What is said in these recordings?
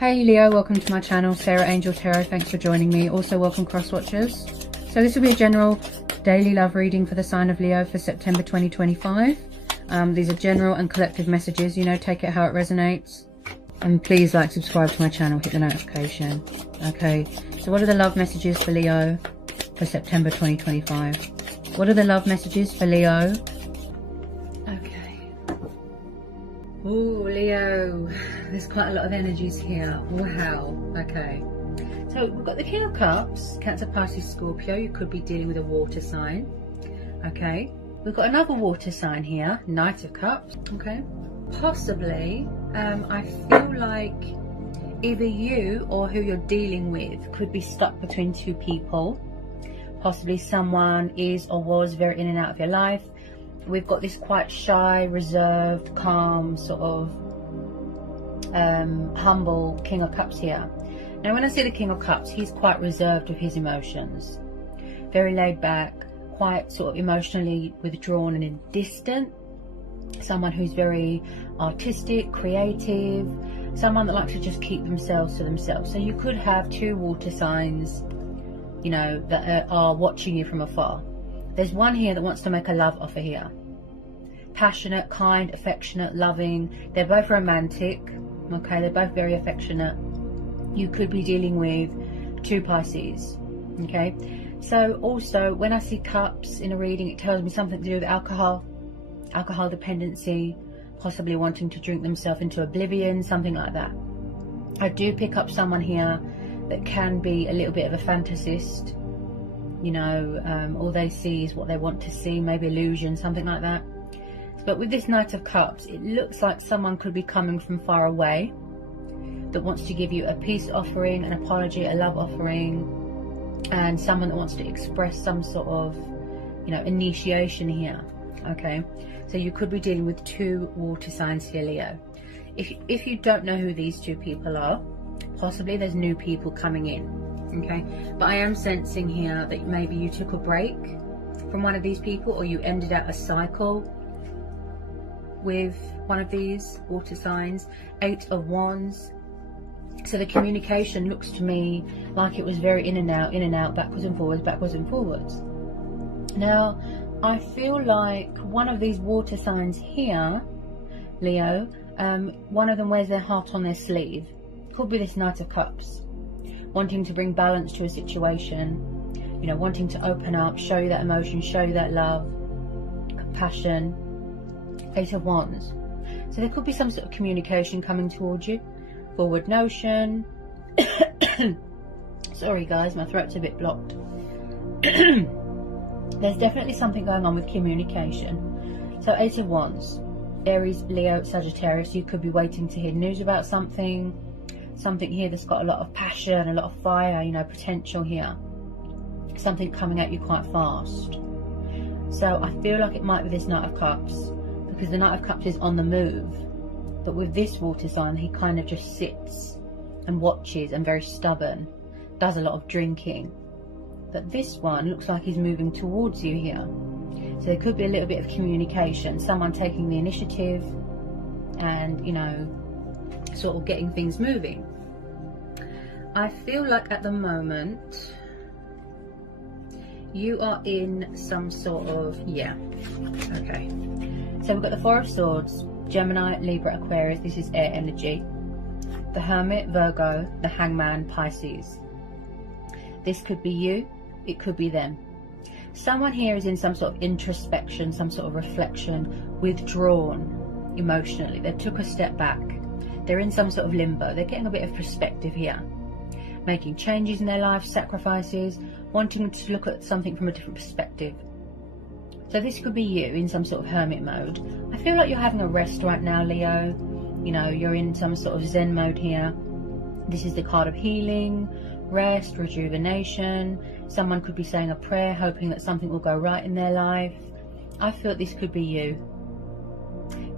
Hey Leo, welcome to my channel, Sarah Angel Tarot. Thanks for joining me. Also welcome cross watchers. So this will be a general daily love reading for the sign of Leo for September 2025. These are general and collective messages, you know, take it how it resonates. And please like, subscribe to my channel, hit the notification. Okay, so what are the love messages for Leo for September 2025? What are the love messages for Leo? Okay. Ooh, Leo. There's quite a lot of energies here. Wow. Okay. So we've got the King of Cups, Cancer, Pisces, Scorpio. You could be dealing with a water sign. Okay. We've got another water sign here, Knight of Cups. Okay. Possibly, I feel like either you or who you're dealing with could be stuck between two people. Possibly someone is or was very in and out of your life. We've got this quite shy, reserved, calm, sort of humble King of Cups here. Now when I see the King of Cups, he's quite reserved with his emotions, very laid back, quite sort of emotionally withdrawn and distant. Someone who's very artistic, creative, someone that likes to just keep themselves to themselves. So you could have two water signs, you know, that are watching you from afar. There's one here that wants to make a love offer here. Passionate, kind, affectionate, loving. They're both romantic. Okay, they're both very affectionate. You could be dealing with two Pisces. Okay, so also when I see cups in a reading, it tells me something to do with alcohol dependency, possibly wanting to drink themselves into oblivion, something like that. I do pick up someone here that can be a little bit of a fantasist. You know, all they see is what they want to see, maybe illusion, something like that. But with this Knight of Cups, it looks like someone could be coming from far away that wants to give you a peace offering, an apology, a love offering, and someone that wants to express some sort of, you know, initiation here. Okay, so you could be dealing with two water signs here, Leo. If you don't know who these two people are, possibly there's new people coming in. Okay, but I am sensing here that maybe you took a break from one of these people, or you ended out a cycle with one of these water signs. 8 of Wands. So the communication looks to me like it was very in and out, backwards and forwards, backwards and forwards. Now I feel like one of these water signs here, Leo, one of them wears their heart on their sleeve. Could be this Knight of Cups, wanting to bring balance to a situation, you know, wanting to open up, show you that emotion, show you that love, compassion. 8 of Wands. So there could be some sort of communication coming towards you. Forward notion. Sorry guys, my throat's a bit blocked. There's definitely something going on with communication. So 8 of Wands, Aries, Leo, Sagittarius. You could be waiting to hear news about something here that's got a lot of passion, a lot of fire, you know, potential here. Something coming at you quite fast. So I feel like it might be this Knight of Cups, because the Knight of Cups is on the move. But with this water sign, he kind of just sits and watches and very stubborn, does a lot of drinking. But this one looks like he's moving towards you here. So there could be a little bit of communication, someone taking the initiative and, you know, sort of getting things moving. I feel like at the moment you are in some sort of, yeah, okay. So we've got the 4 of Swords, Gemini, Libra, Aquarius. This is air energy. The Hermit, Virgo, the Hangman, Pisces. This could be you, it could be them. Someone here is in some sort of introspection, some sort of reflection, withdrawn emotionally. They took a step back. They're in some sort of limbo. They're getting a bit of perspective here. Making changes in their life, sacrifices, wanting to look at something from a different perspective. So this could be you in some sort of hermit mode. I feel like you're having a rest right now, Leo. You know, you're in some sort of Zen mode here. This is the card of healing, rest, rejuvenation. Someone could be saying a prayer, hoping that something will go right in their life. I feel this could be you.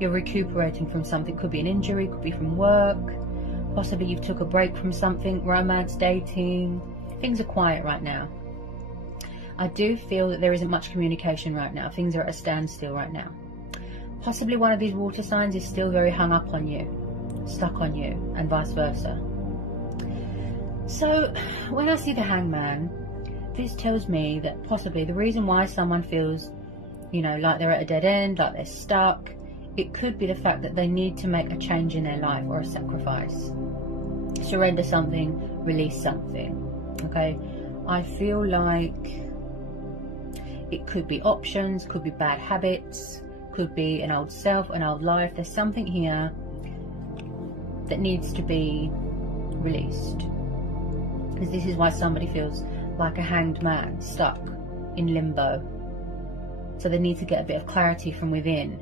You're recuperating from something. Could be an injury, could be from work. Possibly you've took a break from something, romance, dating. Things are quiet right now. I do feel that there isn't much communication right now. Things are at a standstill right now. Possibly one of these water signs is still very hung up on you, stuck on you, and vice versa. So when I see the Hangman, this tells me that possibly the reason why someone feels, you know, like they're at a dead end, like they're stuck, it could be the fact that they need to make a change in their life or a sacrifice. Surrender something, release something. Okay, I feel like it could be options, could be bad habits, could be an old self, an old life. There's something here that needs to be released, because this is why somebody feels like a hanged man, stuck in limbo. So they need to get a bit of clarity from within.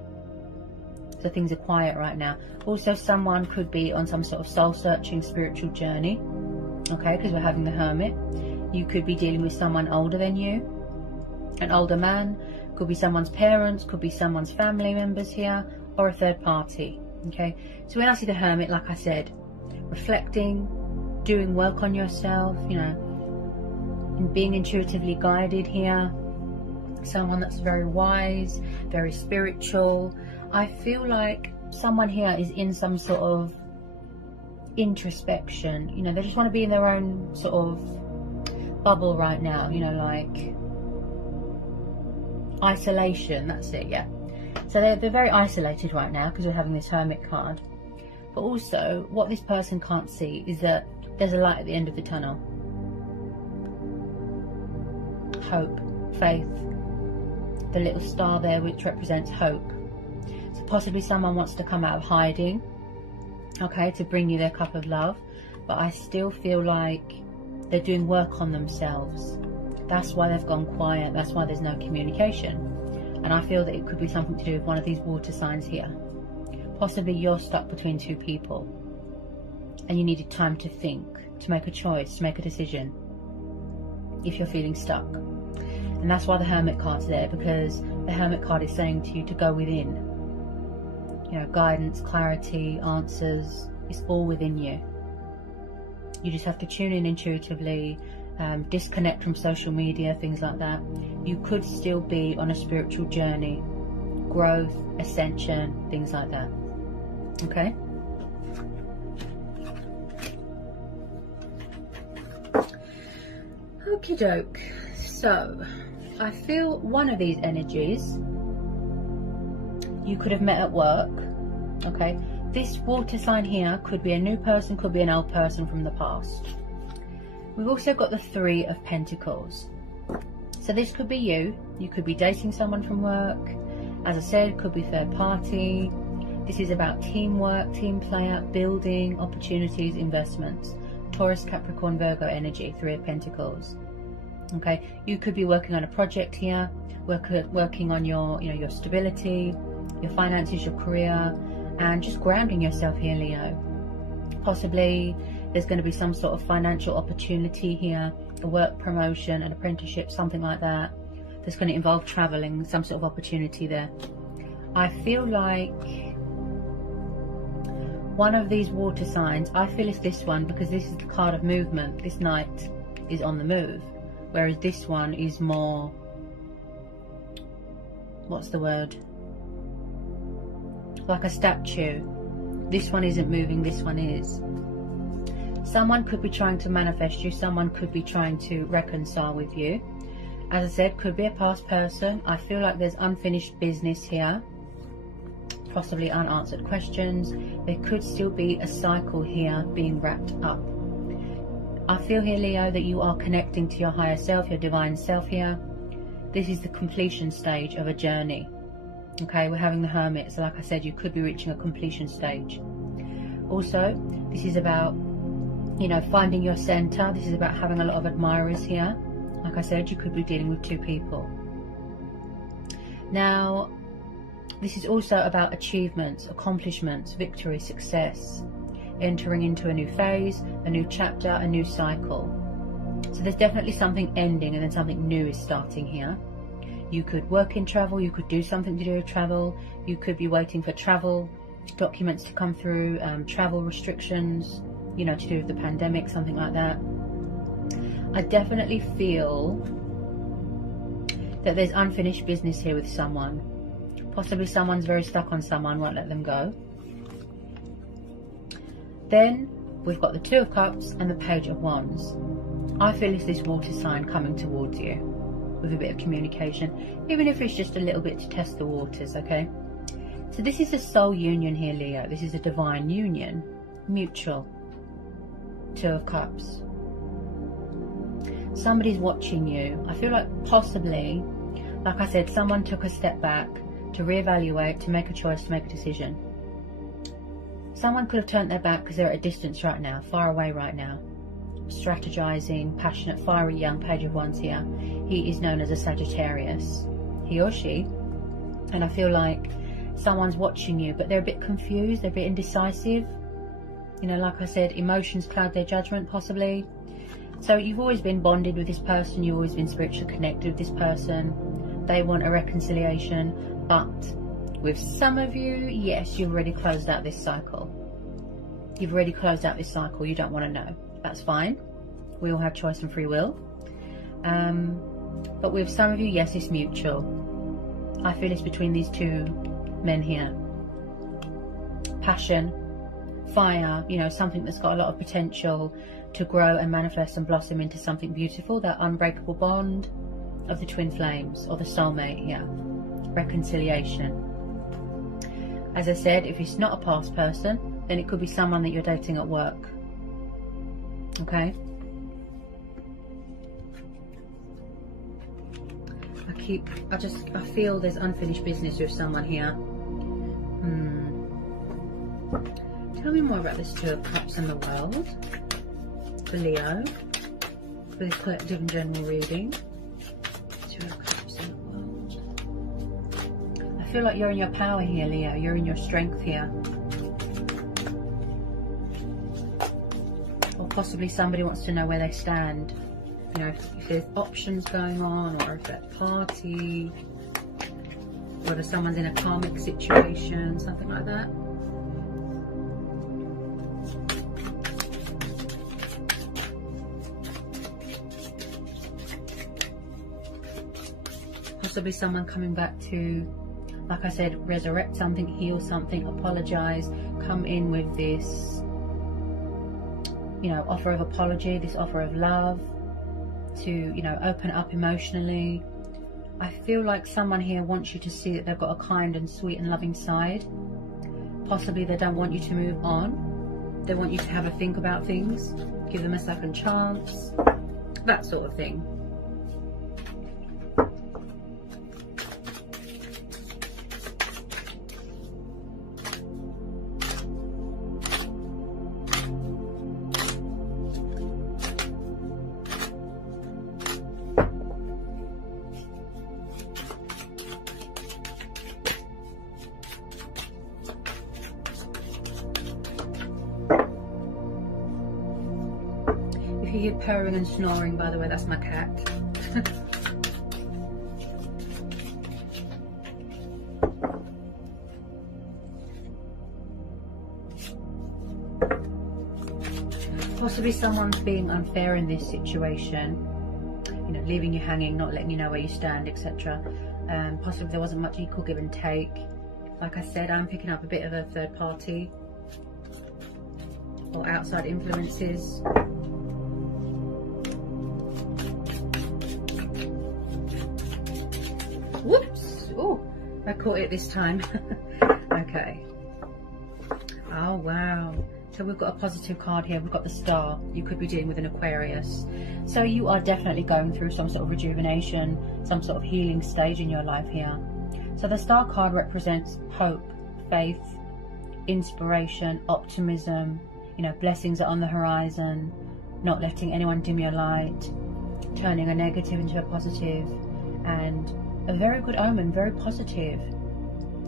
So things are quiet right now. Also, someone could be on some sort of soul-searching spiritual journey. Okay, because we're having the Hermit. You could be dealing with someone older than you. An older man. Could be someone's parents. Could be someone's family members here. Or a third party. Okay, so when I see the Hermit, like I said, reflecting, doing work on yourself, you know, and being intuitively guided here. Someone that's very wise, very spiritual. I feel like someone here is in some sort of introspection. You know, they just want to be in their own sort of bubble right now. You know, like isolation. That's it, yeah. So they're very isolated right now because we're having this Hermit card. But also, what this person can't see is that there's a light at the end of the tunnel. Hope, faith. The little star there, which represents hope. So possibly someone wants to come out of hiding, okay, to bring you their cup of love. But I still feel like they're doing work on themselves. That's why they've gone quiet. That's why there's no communication. And I feel that it could be something to do with one of these water signs here. Possibly you're stuck between two people and you needed time to think, to make a choice, to make a decision if you're feeling stuck. And that's why the Hermit card's there, because the Hermit card is saying to you to go within. You know, guidance, clarity, answers, it's all within you. You just have to tune in intuitively, disconnect from social media, things like that. You could still be on a spiritual journey, growth, ascension, things like that. Okay? Okie doke. So, I feel one of these energies you could have met at work. Okay? This water sign here could be a new person, could be an old person from the past. We've also got the Three of Pentacles. So this could be you. You could be dating someone from work. As I said, could be third party. This is about teamwork, team player, building, opportunities, investments. Taurus, Capricorn, Virgo energy, Three of Pentacles. Okay, you could be working on a project here, working on your, you know, your stability, your finances, your career, and just grounding yourself here, Leo. Possibly there's going to be some sort of financial opportunity here, a work promotion, an apprenticeship, something like that. That's going to involve traveling, some sort of opportunity there. I feel like one of these water signs, I feel it's this one, because this is the card of movement. This knight is on the move, whereas this one is more, what's the word, like a statue. This one isn't moving, this one is. Someone could be trying to manifest you, someone could be trying to reconcile with you. As I said, could be a past person. I feel like there's unfinished business here, possibly unanswered questions. There could still be a cycle here being wrapped up. I feel here, Leo, that you are connecting to your higher self, your divine self here. This is the completion stage of a journey. Okay, we're having the Hermit, so like I said, you could be reaching a completion stage. Also, this is about, you know, finding your center. This is about having a lot of admirers here. Like I said, you could be dealing with two people. Now, this is also about achievements, accomplishments, victory, success, entering into a new phase, a new chapter, a new cycle. So there's definitely something ending and then something new is starting here. You could work in travel, you could do something to do with travel, you could be waiting for travel documents to come through, travel restrictions, you know, to do with the pandemic, something like that. I definitely feel that there's unfinished business here with someone. Possibly someone's very stuck on someone, won't let them go. Then we've got the Two of Cups and the Page of Wands. I feel it's this water sign coming towards you with a bit of communication, even if it's just a little bit to test the waters, okay? So this is a soul union here, Leo. This is a divine union, mutual. Two of Cups. Somebody's watching you. I feel like possibly, like I said, someone took a step back to reevaluate, to make a choice, to make a decision. Someone could have turned their back because they're at a distance right now, far away right now. Strategizing, passionate, fiery young Page of Wands here. He is known as a Sagittarius, he or she. And I feel like someone's watching you, but they're a bit confused, they're a bit indecisive. You know, like I said, emotions cloud their judgment, possibly. So you've always been bonded with this person, you've always been spiritually connected with this person. They want a reconciliation, but with some of you, yes, you've already closed out this cycle. You've already closed out this cycle, you don't want to know. That's fine. We all have choice and free will. But with some of you, yes, it's mutual. I feel it's between these two men here. Passion, fire, you know, something that's got a lot of potential to grow and manifest and blossom into something beautiful. That unbreakable bond of the twin flames, or the soulmate here. Reconciliation. As I said, if it's not a past person, then it could be someone that you're dating at work. Okay? I feel there's unfinished business with someone here. Tell me more about this Two of Cups in the world. For Leo. For this collective and general reading. Two of Cups in the world. I feel like you're in your power here, Leo. You're in your strength here. Or possibly somebody wants to know where they stand. You know, if there's options going on, or if they're at a party, or if someone's in a karmic situation, something like that. Possibly someone coming back to, like I said, resurrect something, heal something, apologize, come in with this, you know, offer of apology, this offer of love, to, you know, open up emotionally. I feel like someone here wants you to see that they've got a kind and sweet and loving side. Possibly they don't want you to move on. They want you to have a think about things, give them a second chance, that sort of thing. If you hear purring and snoring, by the way, that's my cat. Possibly someone's being unfair in this situation, you know, leaving you hanging, not letting you know where you stand, etc. Possibly there wasn't much equal give and take. Like I said, I'm picking up a bit of a third party or outside influences. Whoops! Oh, I caught it this time. Okay. Oh, wow. So we've got a positive card here. We've got the Star. You could be dealing with an Aquarius. So you are definitely going through some sort of rejuvenation, some sort of healing stage in your life here. So the Star card represents hope, faith, inspiration, optimism. You know, blessings are on the horizon, not letting anyone dim your light, turning a negative into a positive, and a very good omen, very positive.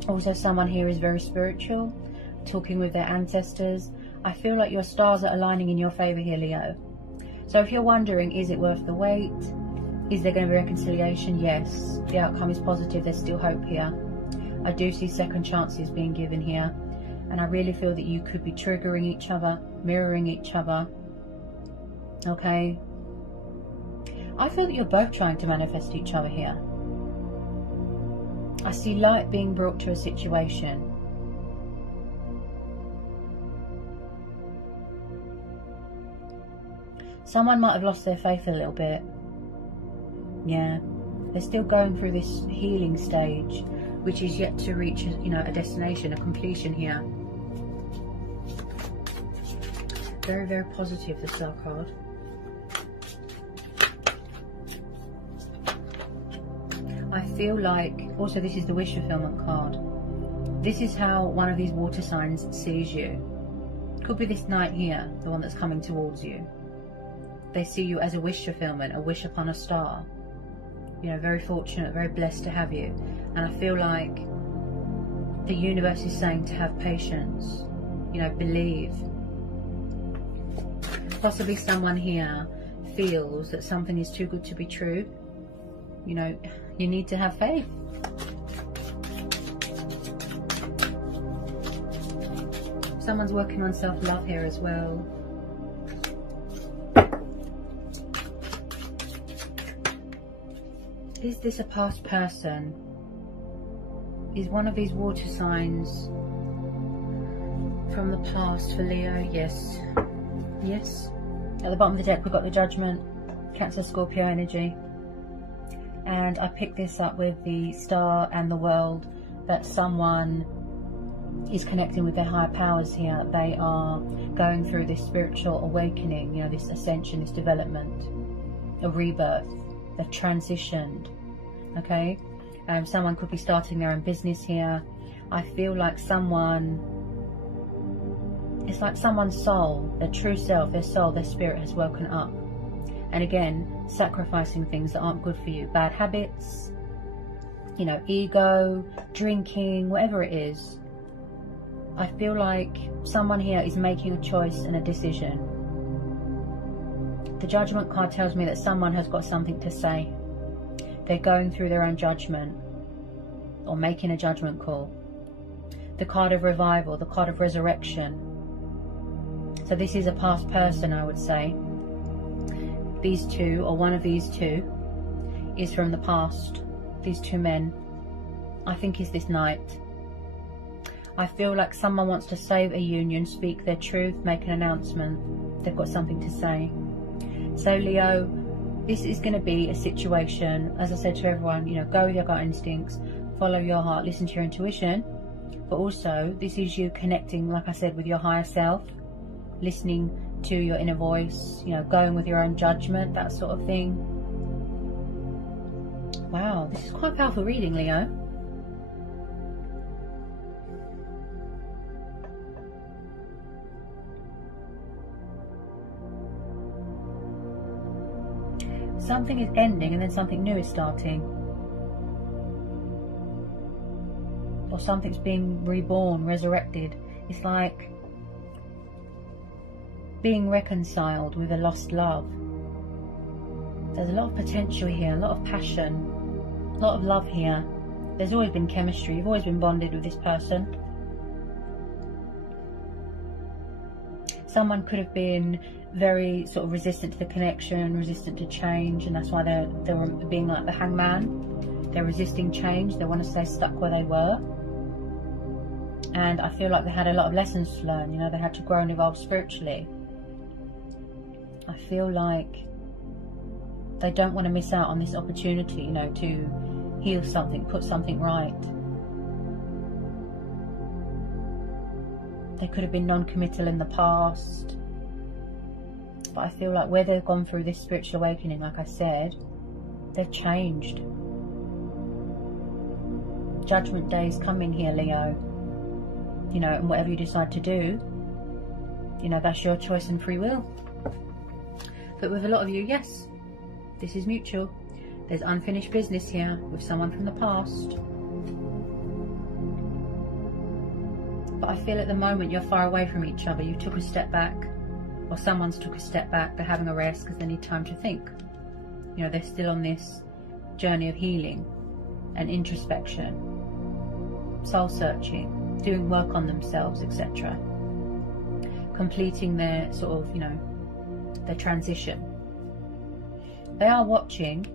Also, someone here is very spiritual, talking with their ancestors. I feel like your stars are aligning in your favor here, Leo. So if you're wondering, is it worth the wait? Is there going to be reconciliation? Yes. The outcome is positive. There's still hope here. I do see second chances being given here. And I really feel that you could be triggering each other, mirroring each other. Okay? I feel that you're both trying to manifest each other here. I see light being brought to a situation. Someone might have lost their faith a little bit. Yeah, they're still going through this healing stage, which is yet to reach, you know, a destination, a completion here. Very, very positive, the Star card. I feel like, also this is the wish fulfillment card. This is how one of these water signs sees you. Could be this knight here, the one that's coming towards you. They see you as a wish fulfillment, a wish upon a star. You know, very fortunate, very blessed to have you. And I feel like the universe is saying to have patience, you know, believe. Possibly someone here feels that something is too good to be true. You know, you need to have faith. Someone's working on self-love here as well. Is this a past person? Is one of these water signs from the past for Leo? Yes. Yes. At the bottom of the deck we've got the Judgment, Cancer, Scorpio energy. And I picked this up with the Star and the World, that someone is connecting with their higher powers here. They are going through this spiritual awakening, you know, this ascension, this development, a rebirth. They've transitioned. Okay, someone could be starting their own business here. I feel like someone, it's like someone's soul, their true self, their soul, their spirit has woken up. And again, sacrificing things that aren't good for you. Bad habits, you know, ego, drinking, whatever it is. I feel like someone here is making a choice and a decision. The Judgment card tells me that someone has got something to say. They're going through their own judgment or making a judgment call. The card of revival, the card of resurrection. So this is a past person, I would say. These two, or one of these two, is from the past. These two men, I think, is this knight. I feel like someone wants to save a union, speak their truth, make an announcement. They've got something to say. So Leo, this is going to be a situation, as I said to everyone, you know, go with your gut instincts, follow your heart, listen to your intuition. But also, this is you connecting, like I said, with your higher self, listening to your inner voice, you know, going with your own judgment, that sort of thing. Wow, this is quite a powerful reading, Leo. Something is ending and then something new is starting. Or something's being reborn, resurrected. It's like being reconciled with a lost love. There's a lot of potential here, a lot of passion, a lot of love here. There's always been chemistry, you've always been bonded with this person. Someone could have been very sort of resistant to the connection, resistant to change, and that's why they're being like the hangman. They're resisting change, they want to stay stuck where they were. And I feel like they had a lot of lessons to learn, you know, they had to grow and evolve spiritually. I feel like they don't want to miss out on this opportunity, you know, to heal something, put something right. They could have been non-committal in the past. But I feel like where they've gone through this spiritual awakening, like I said, they've changed. Judgment Day is coming here, Leo. You know, and whatever you decide to do, you know, that's your choice and free will. But with a lot of you, yes, this is mutual. There's unfinished business here with someone from the past. But I feel at the moment you're far away from each other. You took a step back, or someone's took a step back. They're having a rest because they need time to think. You know, they're still on this journey of healing and introspection, soul searching, doing work on themselves, etc. Completing their sort of, you know, their transition. They are watching.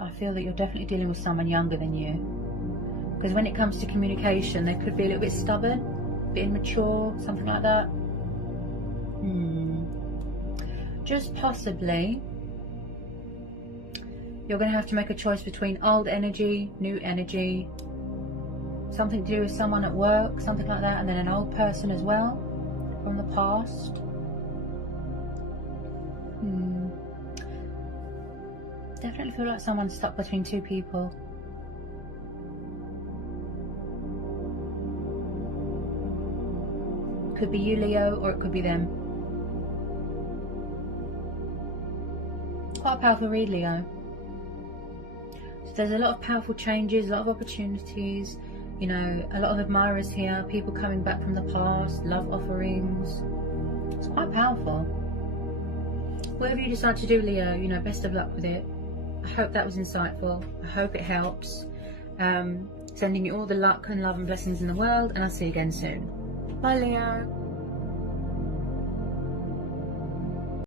I feel that you're definitely dealing with someone younger than you. Because when it comes to communication, they could be a little bit stubborn, a bit immature, something like that. just possibly, you're going to have to make a choice between old energy, new energy, something to do with someone at work, something like that, and then an old person as well from the past. Definitely feel like someone's stuck between two people. Could be you, Leo, or it could be them. Quite a powerful read, Leo. So there's a lot of powerful changes, a lot of opportunities, you know, a lot of admirers here, people coming back from the past, love offerings. It's quite powerful. Whatever you decide to do, Leo, you know, best of luck with it. I hope that was insightful. I hope it helps. Sending you all the luck and love and blessings in the world, and I'll see you again soon. Bye, Leo.